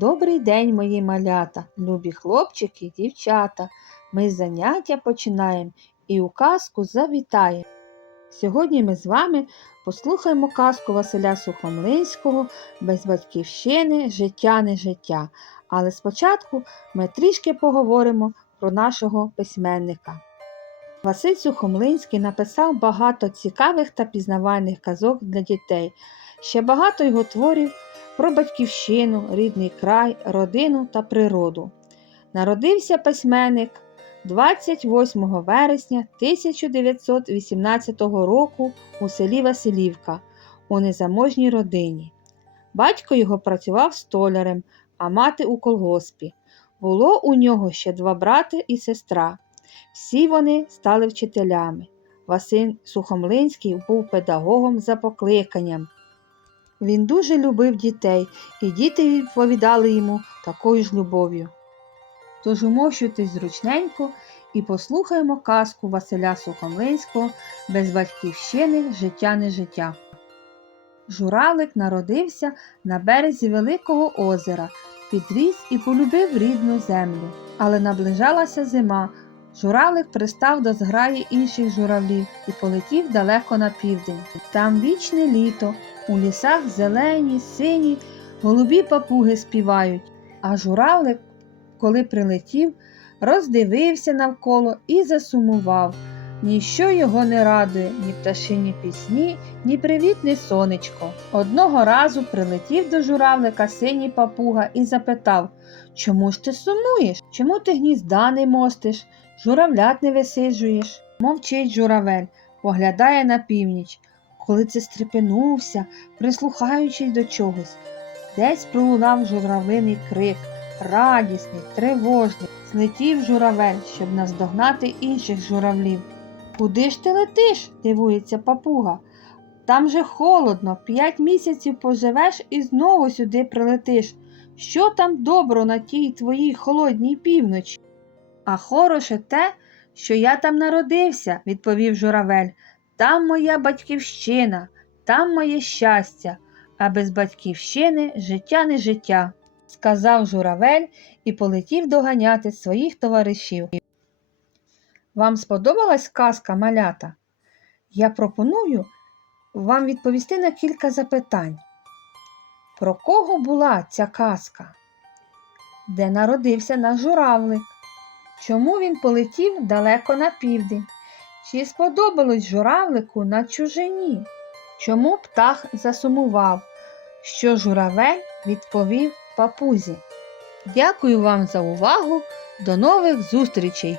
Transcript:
Добрий день, мої малята, любі хлопчики і дівчата. Ми заняття починаємо і у казку завітаємо. Сьогодні ми з вами послухаємо казку Василя Сухомлинського без батьківщини життя не життя. Але спочатку ми трішки поговоримо про нашого письменника. Василь Сухомлинський написав багато цікавих та пізнавальних казок для дітей. Ще багато його творів про батьківщину, рідний край, родину та природу. Народився письменник 28 вересня 1918 року у селі Василівка у незаможній родині. Батько його працював столярем, а мати у колгоспі. Було у нього ще два брати і сестра. Всі вони стали вчителями. Василь Сухомлинський був педагогом за покликанням. Він дуже любив дітей, і діти відповідали йому такою ж любов'ю. Тож умощуйтесь зручненько і послухаємо казку Василя Сухомлинського без батьківщини життя не життя. Журавлик народився на березі Великого озера, підріс і полюбив рідну землю. Але наближалася зима. Журавлик пристав до зграї інших журавлів і полетів далеко на південь. Там вічне літо, у лісах зелені, сині, голубі папуги співають, а журавлик, коли прилетів, роздивився навколо і засумував. Ніщо його не радує, ні пташині пісні, ні привітне сонечко. Одного разу прилетів до журавлика синій папуга і запитав Чому ж ти сумуєш? Чому ти гнізда не мостиш, журавлят не висиджуєш? Мовчить журавель, поглядає на північ. Коли це стрепенувся, прислухаючись до чогось, десь пролунав журавлиний крик, радісний, тривожний, злетів журавель, щоб наздогнати інших журавлів. Куди ж ти летиш? дивується папуга. Там же холодно, п'ять місяців поживеш і знову сюди прилетиш. Що там добро на тій твоїй холодній півночі? А хороше те, що я там народився, відповів журавель. Там моя батьківщина, там моє щастя, а без батьківщини життя не життя, сказав журавель і полетів доганяти своїх товаришів. Вам сподобалась казка малята? Я пропоную вам відповісти на кілька запитань. Про кого була ця казка? Де народився наш журавлик? Чому він полетів далеко на південь? Чи сподобалось журавлику на чужині? Чому птах засумував? Що журавель відповів папузі? Дякую вам за увагу. До нових зустрічей!